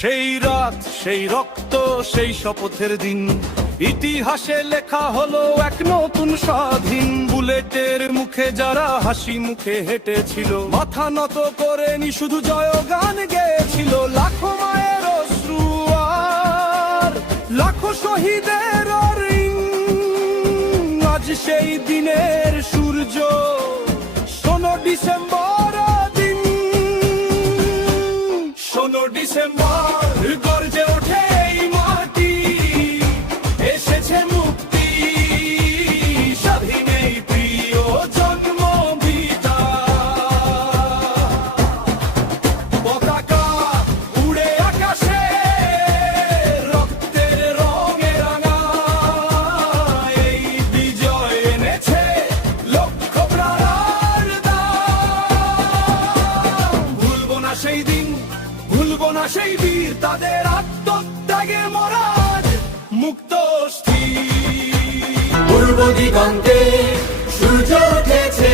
সেই রাত, সেই রক্ত, সেই শপথের দিন, ইতিহাসে লেখা হলো এক নতুন স্বাধীন। বুলেটের মুখে যারা হাসি মুখে হেঁটেছিল, মাথা নত করেনি, শুধু জয়গান গেয়েছিল। লাখো মায়ের অশ্রু আর লাখো শহীদের ঋণ, আজ সেই দিনের সূর্য। 16 ডিসেম্বর দিন, 16 ডিসেম্বর গর্জে ওঠে এই মাটি, এসেছে মুক্তি, স্বাধীন এই প্রিয় জন্মভিটা। পতাকা উড়ে আকাশে, রক্তের রঙে রাঙা, এই বিজয় এনেছে লক্ষ প্রাণের দান। ভুলবো না সেই দিন, ভুলবো না সেই বীর, তাদের আত্মত্যাগে মরাজ মুক্ত স্থির। পূর্ব দিগন্তে সূর্য উঠেছে,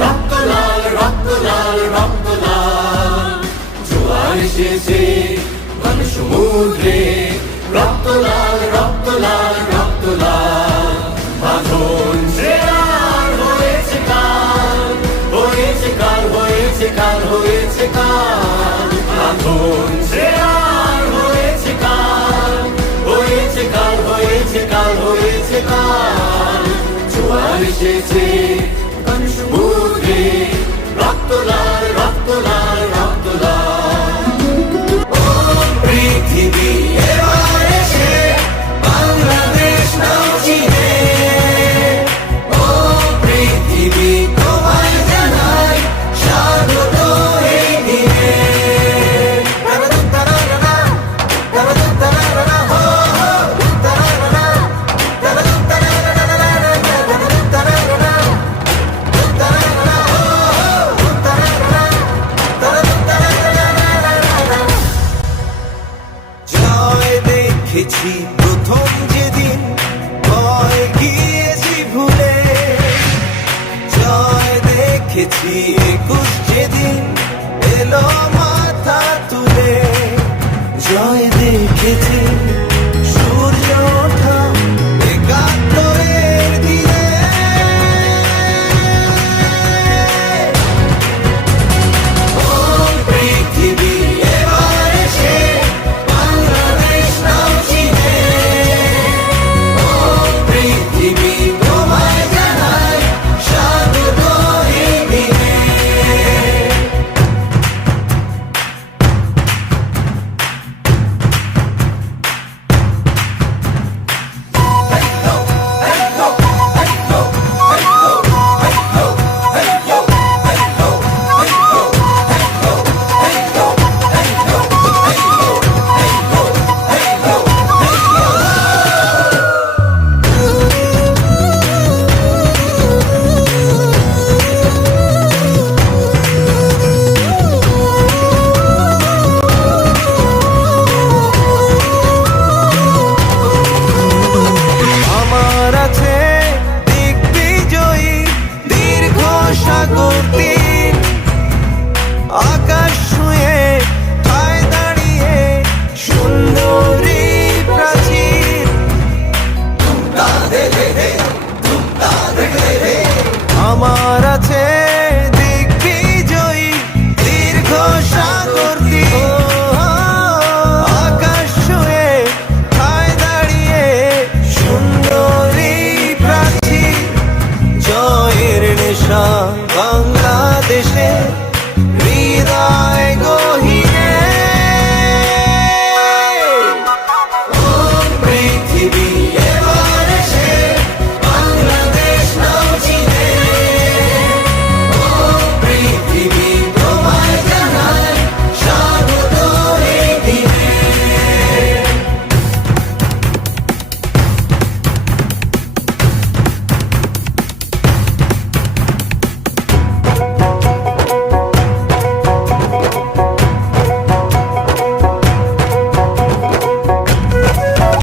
রক্ত লাল, রক্ত লাল, রক্ত লাল। জোয়ার এসেছে ঘন সমুদ্রে, রক্ত লাল, রক্ত লাল, রক্ত লাল। বাঁধন শেয়ার হয়েছে কাল, হয়েছে কাল, হয়েছে কাল, হয়েছে কাল। বাঁধন শেয়ার হয়েছে কাল, হয়েছে কাল, হয়েছে কাল, হয়েছে কাল। জোয়ার এসেছে ঘন সমুদ্রে, রক্ত লাল, রক্ত লাল, রক্ত লাল। ও পৃথিবী